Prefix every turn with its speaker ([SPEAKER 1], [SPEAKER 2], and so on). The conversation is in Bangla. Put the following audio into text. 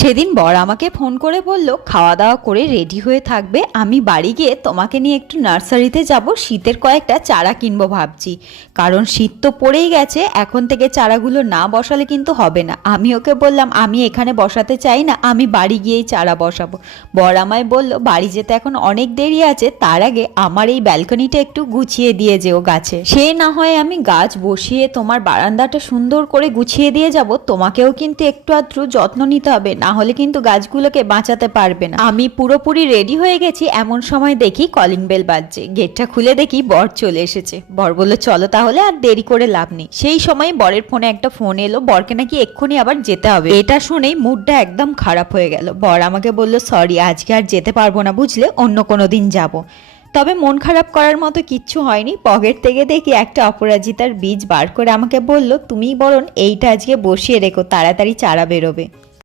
[SPEAKER 1] সেদিন বর আমাকে ফোন করে বলল খাওয়া দাওয়া করে রেডি হয়ে থাকবে। আমি বাড়ি গিয়ে তোমাকে নিয়ে একটু নার্সারিতে যাব। শীতের কয়েকটা চারা কিনবো ভাবছি। কারণ শীত তো পড়েই গেছে, এখন থেকে চারাগুলো না বসালে কিন্তু হবে না। আমি ওকে বললাম, আমি এখানে বসাতে চাই না, আমি বাড়ি গিয়েই চারা বসাবো। বর আমায় বলল, বাড়ি যেতে এখন অনেক দেরি আছে, তার আগে আমার এই ব্যালকনিটা একটু গুছিয়ে দিয়ে যেও গাছে। সে না হয় আমি গাছ বসিয়ে তোমার বারান্দাটা সুন্দর করে গুছিয়ে দিয়ে যাব, তোমাকেও কিন্তু একটু আধটু যত্ন নিতে হবে। না হলে কিন্তু গাছগুলোকে বাঁচাতে পারবে না। আমি পুরোপুরি রেডি হয়ে গেছি, এমন সময় দেখি কলিং বেল বাজছে। গেটটা খুলে দেখি বর চলে এসেছে। বর বলল, চলো তাহলে আর দেরি করে লাভ নেই। সেই সময় বরের ফোনে একটা ফোন এলো। বরকে নাকি এক্ষুনি আবার যেতে হবে। এটা শুনেই মুডটা একদম খারাপ হয়ে গেল। বর আমাকে বলল, সরি, আজকে আর যেতে পারব না বুঝলে, অন্য কোনো দিন যাব। তবে মন খারাপ করার মতো কিচ্ছু হয়নি। পকেট থেকে দেখি একটা অপরাজিতার বীজ বার করে আমাকে বলল তুমি বরং এইটা আজকে বসিয়ে রেখো, তাড়াতাড়ি চারা বেরোবে।